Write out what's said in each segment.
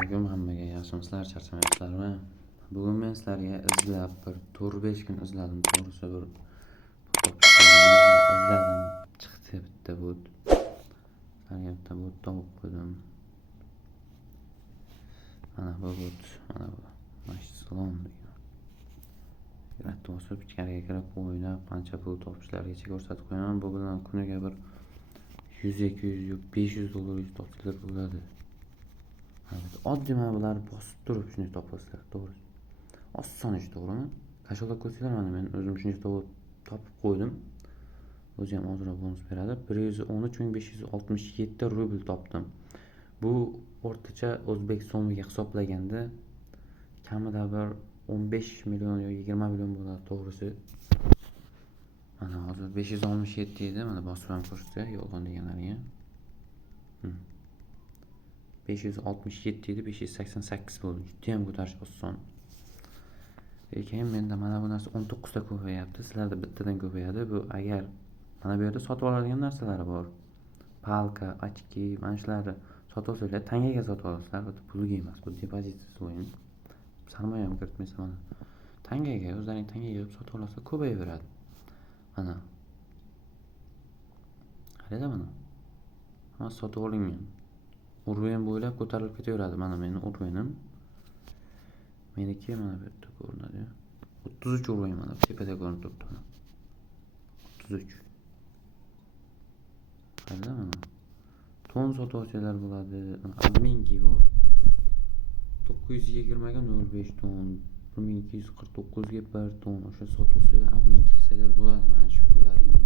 Assalomu hammaga, yaxshimisizlar, charchamayapsizlarmi? Bugun men sizlarga izlab bir 4-5 kun izladim, to'g'risi bir izladim, chiqdi bitta but. Sizlarga bitta but topib qo'ydim. Mana bu but, mana bu. Salom degan. Yaratib bosib ichkariga kirib o'ynab, qancha pul topishlarini ko'rsatib qo'yaman. Bu bilan kuniga bir 100-200 yo'q 500 dollar topsalar bo'ladi. Oddiy mana bular bosib turib shuni topasizlar, to'g'ri. Oson ish, to'g'rimi? Kashola ko'rsanglar, mana men o'zim shuncha topib qo'ydim. O'zi ham ozroq bonus beradi. 113.567 rubl topdim. Bu o'rtacha o'zbek so'miga hisoblaganda kamida bir 15 million yoki 20 million bo'ladi, to'g'risi. Mana hozir 567 edi, mana bosib ham ko'rsatsa, yolg'on deganlarga. 567 edi, 588 bo'ldi. Juda ham ko'tarish oson. Lekin menda mana bu narsa 19 ta ko'payapti, sizlarda bittadan ko'payadi. Bu agar mana bu yerda sotib oladigan narsalar bor. Palka, ochki, mana shularni sotib olsanglar, tangaga sotib olasizlar, bu pulga emas, bu depozitsiz o'yin. Sarmoya ham kiritmaysa mana tangaga, o'zlaring tangaga sotib olsa ko'payaveradi. Mana. Qaranglar mana. Hamma sotib olingan. Urven bo'ylab ko'tarilib ketaveradi. Mana meni urvenim. Meniki mana bu yerda ko'rinadi. 33 urven mana tepada ko'rinib turibdi. 33. Qaranglar mana. Ton sotib olsalar bo'ladi. Adminki bor. 920 ga 0.5 ton, 1249 ga 1 ton. O'sha sotib olsalar adminki qilsalar bo'ladi. Mana shu pullaringiz.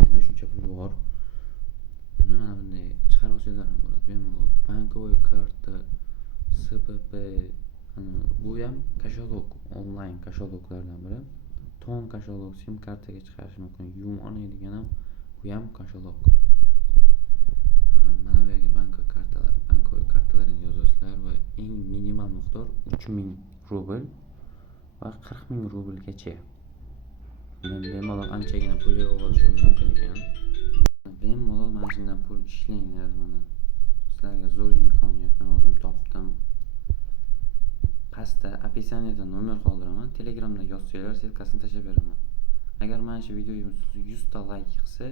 Menda shuncha pul bor. Buni mana bunday chiqarib olsalar ham bo'ladi. Bemalol bankovoy karta, SPP, bu ham kasholok, onlayn kasholoklardan biri. Ton kasholok, sim kartaga chiqarish mumkin. Yumoney degan ham bu ham kasholok. Mana bu yerga bankovoy kartalarini yozasizlar va eng minimal miqdor 3000 rubl va 40000 rublgacha. Men bemalol anchagina pul yig'ib olishim mumkin ekan. Bemalol mana shundan pul ishlanglar mana. Sizlarga zo'r imkoniyat, men o'zim topdim. Pastda описаниеda nomer qoldiraman. Telegramda yozsanglar, silkasini tashlab beraman. Agar mana shu videoyimiz 100 ta like qilsa,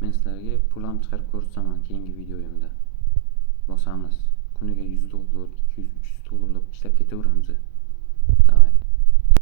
men sizlarga pul ham chiqarib ko'rsataman keyingi videoyimda. Bosamiz. Kuniga 100 dollar, 200, 300 dollarlab ishlab ketaveramiz. Davay.